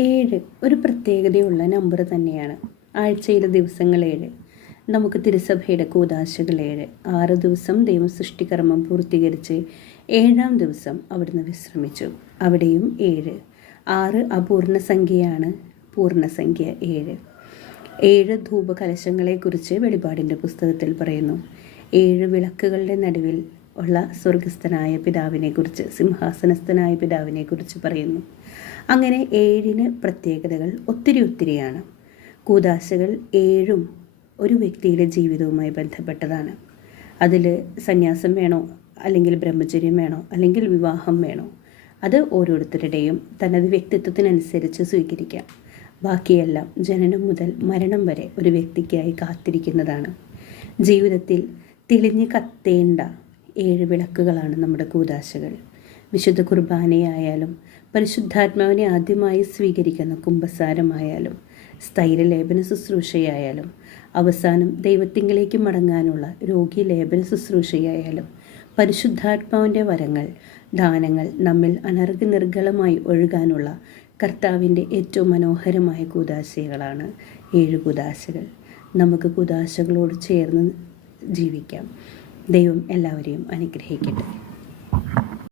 7 ഒരു പ്രത്യേകതയുള്ള നമ്പർ തന്നെയാണ്. ആഴ്ചയിലെ ദിവസങ്ങൾ 7. നമുക്ക് തിരുസഭയുടെ കൂദാശകൾ 7. 6 ദിവസം ദൈവം സൃഷ്ടികർമ്മം പൂർത്തീകരിച്ച് 7-ാം ദിവസം അവിടുന്ന് വിശ്രമിച്ചു. അവിടെയും 7. 6 അപൂർണ സംഖ്യയാണ്, പൂർണ്ണസംഖ്യ 7. 7 ധൂപകലശങ്ങളെക്കുറിച്ച് വെളിപാടിൻ്റെ പുസ്തകത്തിൽ പറയുന്നു. 7 വിളക്കുകളുടെ നടുവിൽ ഉള്ള സ്വർഗസ്ഥനായ പിതാവിനെക്കുറിച്ച്, സിംഹാസനസ്ഥനായ പിതാവിനെക്കുറിച്ച് പറയുന്നു. അങ്ങനെ 7-ന് പ്രത്യേകതകൾ ഒത്തിരിയാണ്. കൂദാശകൾ 7ഉം ഒരു വ്യക്തിയുടെ ജീവിതവുമായി ബന്ധപ്പെട്ടതാണ്. അതിൽ സന്യാസം വേണോ, അല്ലെങ്കിൽ ബ്രഹ്മചര്യം വേണോ, അല്ലെങ്കിൽ വിവാഹം വേണോ, അത് ഓരോരുത്തരുടെയും തനത് വ്യക്തിത്വത്തിനനുസരിച്ച് സ്വീകരിക്കാം. ബാക്കിയെല്ലാം ജനനം മുതൽ മരണം വരെ ഒരു വ്യക്തിക്കായി കാത്തിരിക്കുന്നതാണ്. ജീവിതത്തിൽ തെളിഞ്ഞ് കത്തേണ്ട 7 വിളക്കുകളാണ് നമ്മുടെ കൂദാശകൾ. വിശുദ്ധ കുർബാനയായാലും പരിശുദ്ധാത്മാവിനെ ആദ്യമായി സ്വീകരിക്കുന്ന കുമ്പസാരമായാലും സ്ഥൈര്യലേപന ശുശ്രൂഷയായാലും അവസാനം ദൈവത്തിങ്കിലേക്ക് മടങ്ങാനുള്ള രോഗീലേപന ശുശ്രൂഷയായാലും പരിശുദ്ധാത്മാവിൻ്റെ വരങ്ങൾ, ദാനങ്ങൾ നമ്മിൽ അനർഘ നിർഗളമായി ഒഴുകാനുള്ള കർത്താവിൻ്റെ ഏറ്റവും മനോഹരമായ കൂദാശകളാണ് 7 കൂദാശകൾ. നമുക്ക് കൂദാശകളോട് ചേർന്ന് ജീവിക്കാം. ദൈവം എല്ലാവരെയും അനുഗ്രഹിക്കട്ടെ.